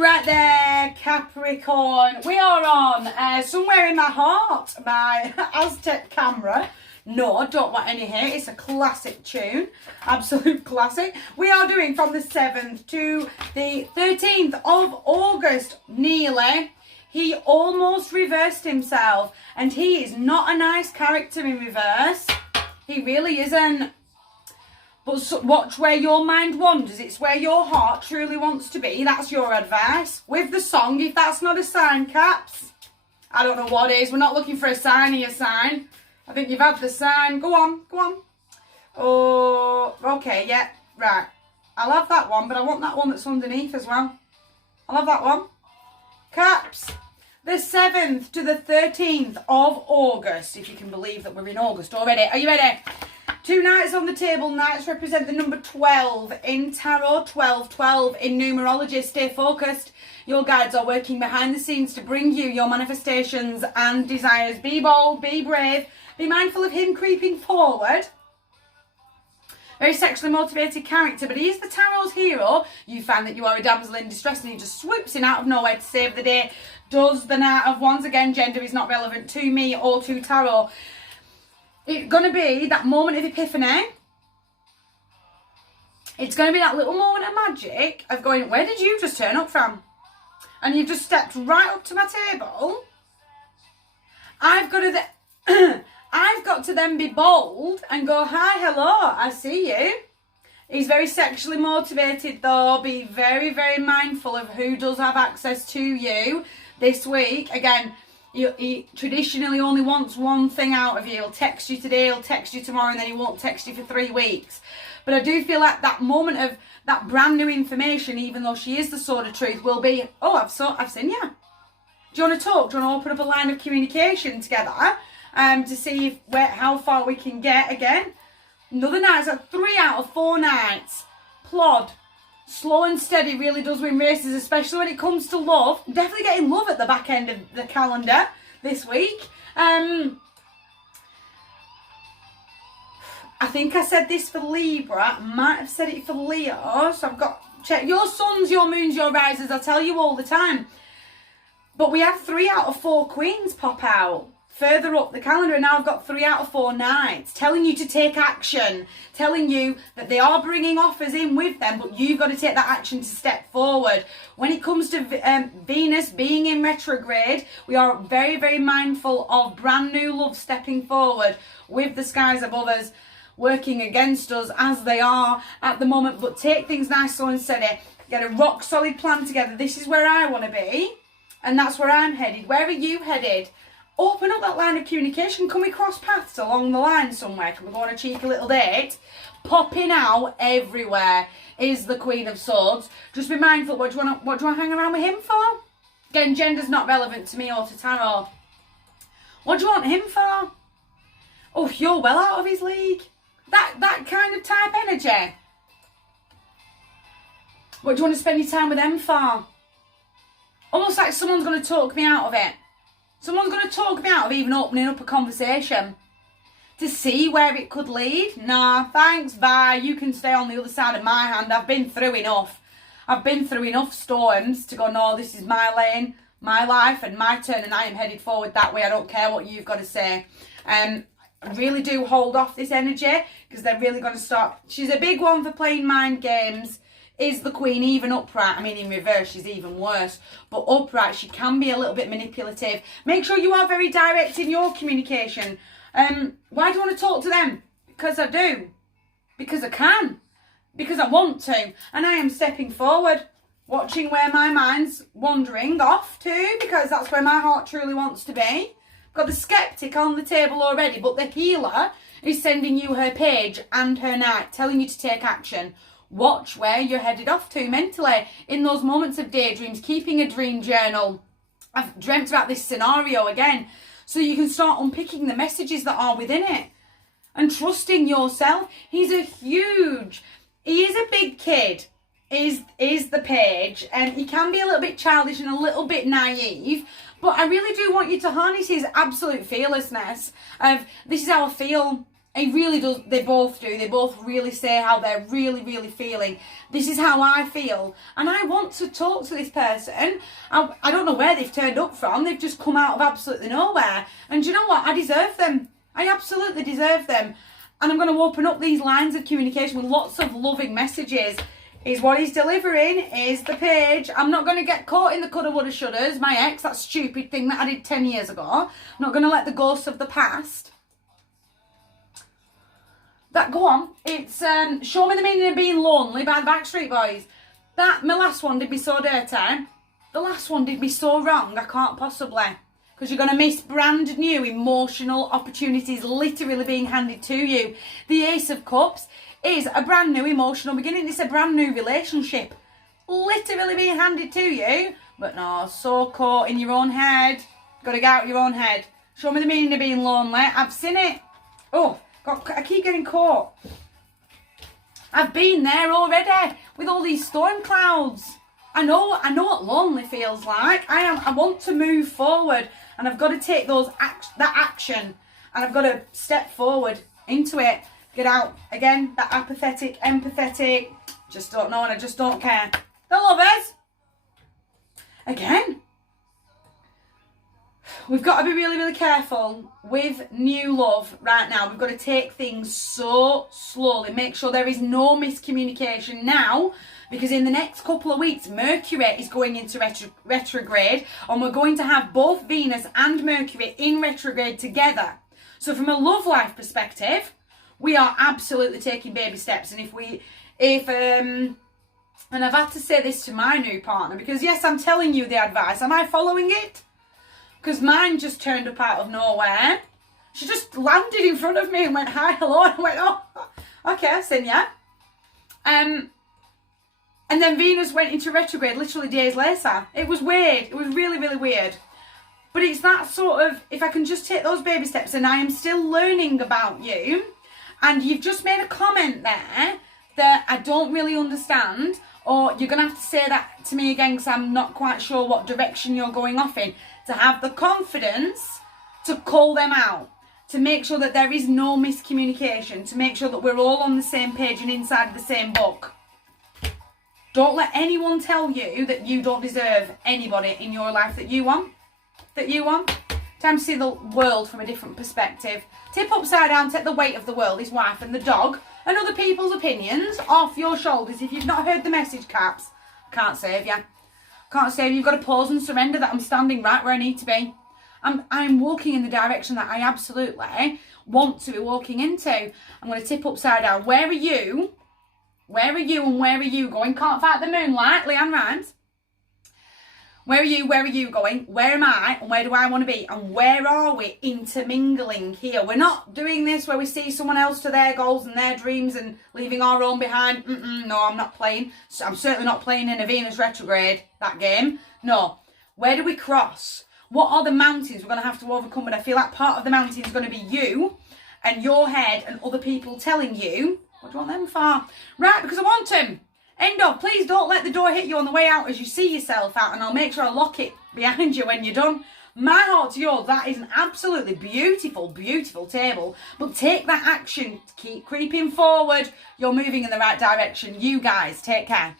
Right there, Capricorn. We are on Somewhere in My Heart by Aztec Camera. No, I don't want any hate. It's a classic tune. Absolute classic. We are doing from the 7th to the 13th of August. Nearly. He almost reversed himself. And he is not a nice character in reverse. He really isn't. But watch where your mind wanders. It's where your heart truly wants to be. That's your advice. With the song, if that's not a sign, Caps, I don't know what is. We're not looking for a sign here, sign. I think you've had the sign. Go on, go on. Oh, okay, yeah, right. I'll have that one, but I want that one that's underneath as well. I'll have that one. Caps, the 7th to the 13th of August, if you can believe that we're in August already. Are you ready? 2 knights on the table. Knights represent the number 12 in tarot, 12 in numerology. Stay focused. Your guides are working behind the scenes to bring you your manifestations and desires. Be bold, be brave, be mindful of him creeping forward. Very sexually motivated character, but he is the tarot's hero. You find that you are a damsel in distress and he just swoops in out of nowhere to save the day. Does the Knight of Wands. Again, gender is not relevant to me or to tarot. It's going to be that moment of epiphany. It's going to be that little moment of magic of going, where did you just turn up from? And you've just stepped right up to my table. I've got to then be bold and go, hi, hello, I see you. He's very sexually motivated though. Be very, very mindful of who does have access to you this week. Again, he traditionally only wants one thing out of you. He'll text you today, he'll text you tomorrow, and then he won't text you for 3 weeks. But I do feel like that moment of that brand new information, even though she is the sword of truth, will be, oh, I've seen you. Do you want to talk? Do you want to open up a line of communication together to see how far we can get again? Another night, so 3 out of 4 nights. Plod. Slow and steady really does win races, especially when it comes to love. Definitely getting love at the back end of the calendar this week. I think I said this for Libra. I might have said it for Leo. So I've got check your suns, your moons, your rises. I tell you all the time. But we had 3 out of 4 queens pop out further up the calendar, and now I've got 3 out of 4 nights telling you to take action, telling you that they are bringing offers in with them, but you've got to take that action to step forward. When it comes to Venus being in retrograde, we are very, very mindful of brand new love stepping forward with the skies above us working against us as they are at the moment. But take things nice, slow and steady. Get a rock solid plan together. This is where I want to be, and that's where I'm headed. Where are you headed? Open up that line of communication. Can we cross paths along the line somewhere? Can we go on a cheeky little date? Popping out everywhere is the Queen of Swords. Just be mindful. What do you want to hang around with him for? Again, gender's not relevant to me or to tarot. What do you want him for? Oh, you're well out of his league. That kind of type energy. What do you want to spend your time with them for? Almost like someone's going to talk me out of it. Someone's going to talk me out of even opening up a conversation to see where it could lead. Nah, thanks, bye. You can stay on the other side of my hand. I've been through enough. I've been through enough storms to go, no, this is my lane, my life and my turn, and I am headed forward that way. I don't care what you've got to say. I really do hold off this energy because they're really going to start. She's a big one for playing mind games. Is the Queen, even upright. I mean, in reverse, she's even worse. But upright, she can be a little bit manipulative. Make sure you are very direct in your communication. Why do you want to talk to them? Because I do. Because I can. Because I want to. And I am stepping forward, watching where my mind's wandering off to, because that's where my heart truly wants to be. Got the skeptic on the table already, but the healer is sending you her page and her knight, telling you to take action. Watch where you're headed off to mentally in those moments of daydreams, keeping a dream journal. I've dreamt about this scenario again, so you can start unpicking the messages that are within it and trusting yourself. He is a big kid, is the page, and he can be a little bit childish and a little bit naive, but I really do want you to harness his absolute fearlessness of, this is how I feel. It really does. They both do. They both really say how they're really, really feeling. This is how I feel. And I want to talk to this person. I don't know where they've turned up from. They've just come out of absolutely nowhere. And do you know what? I deserve them. I absolutely deserve them. And I'm going to open up these lines of communication with lots of loving messages. Is what he's delivering, is the page. I'm not going to get caught in the coulda, woulda, shouldas. My ex, that stupid thing that I did 10 years ago. I'm not going to let the ghosts of the past... That, go on, it's Show Me the Meaning of Being Lonely by the Backstreet Boys. My last one did me so dirty. The last one did me so wrong, I can't possibly. Because you're going to miss brand new emotional opportunities literally being handed to you. The Ace of Cups is a brand new emotional beginning. It's a brand new relationship. Literally being handed to you. But no, so caught in your own head. Got to get out of your own head. Show me the meaning of being lonely. I've seen it. Oh. I keep getting caught. I've been there already with all these storm clouds. I know what lonely feels like. I want to move forward, and I've got to take that action, and I've got to step forward into it. Get out again. That apathetic, empathetic. Just don't know, and I just don't care. The lovers. Again. We've got to be really, really careful with new love right now. We've got to take things so slowly. Make sure there is no miscommunication now, because in the next couple of weeks, Mercury is going into retrograde, and we're going to have both Venus and Mercury in retrograde together. So from a love life perspective, we are absolutely taking baby steps. And and I've had to say this to my new partner, because yes, I'm telling you the advice. Am I following it? Because mine just turned up out of nowhere. She just landed in front of me and went, hi, hello. And I went, oh, okay, I've seen ya. And then Venus went into retrograde literally days later. It was weird. It was really, really weird. But it's that sort of, if I can just take those baby steps, and I am still learning about you, and you've just made a comment there that I don't really understand, or you're going to have to say that to me again because I'm not quite sure what direction you're going off in, to have the confidence to call them out, to make sure that there is no miscommunication, to make sure that we're all on the same page and inside the same book. Don't let anyone tell you that you don't deserve anybody in your life that you want. Time to see the world from a different perspective. Tip upside down, take the weight of the world, his wife and the dog, and other people's opinions off your shoulders. If you've not heard the message, Caps, can't save you. Can't save you. You've got to pause and surrender that I'm standing right where I need to be. I'm walking in the direction that I absolutely want to be walking into. I'm going to tip upside down. Where are you? Where are you and where are you going? Can't fight the moonlight, Leanne Rhymes. Where are you? Where are you going? Where am I? And where do I want to be? And where are we intermingling here? We're not doing this where we see someone else to their goals and their dreams and leaving our own behind. No, I'm not playing. I'm certainly not playing in a Venus retrograde, that game. No. Where do we cross? What are the mountains we're going to have to overcome? And I feel like part of the mountain is going to be you and your head and other people telling you, what do you want them for? Right, because I want them. End of. Please don't let the door hit you on the way out as you see yourself out, and I'll make sure I lock it behind you when you're done. My heart to yours, that is an absolutely beautiful, beautiful table. But take that action. Keep creeping forward. You're moving in the right direction. You guys, take care.